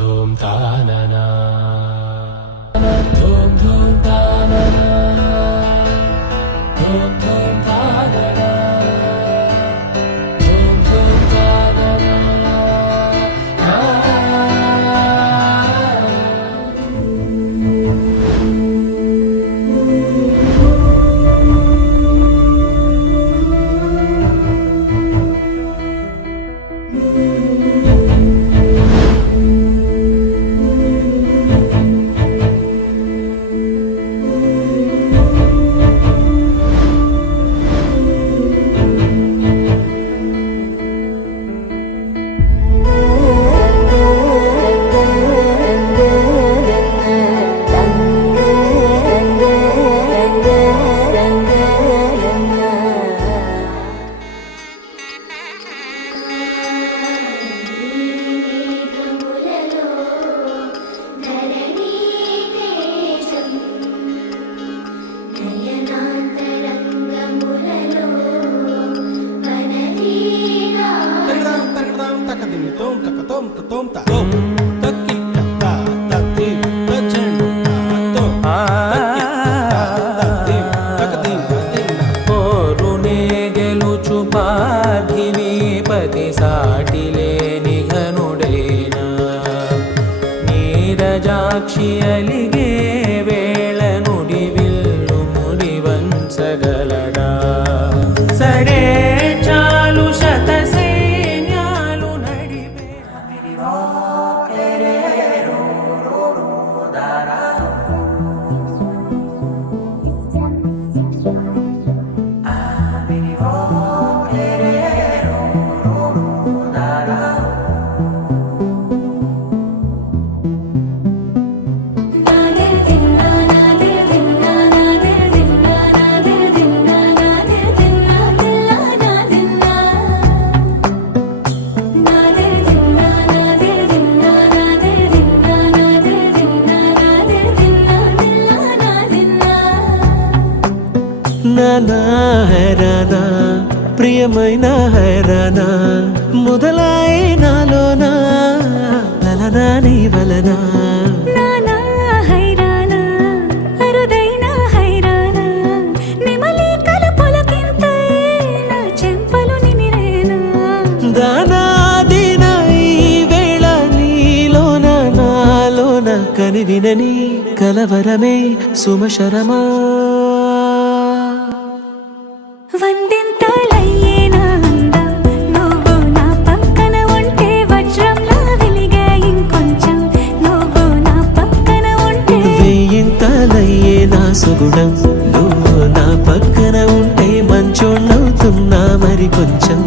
धूम तानना धूम धूम तानना धूम धूम तानना धूम धूम तानना నీరజాక్షి అలిగే వేళ నుడి విల్లు ముడి వంచగలడా సరే చాలు శత సైన్యాలు నడిపే నానా హైరానా ప్రియమైన హైరానా మొదలాయి నాలోనా లలనా నీ వలనా నానా హైరానా అరుదైన హైరానా నిమలి కలపులకింతై నా చెంపలు నిమిరేనా దానా దినా ఈ వేళ నీలోన నాలోన కనివినని కలవరమే సుమశరమా వందింతలయ్యేనా అందం నువ్వు నా పక్కన ఉంటే వజ్రంలా వెలిగే ఇంకొంచెం నువ్వు నా పక్కన ఉంటే వెయ్యింతలయ్యే నా సుగుణం నువ్వు నా పక్కన ఉంటే మంచోళ్ళవుతున్నా మరి కొంచెం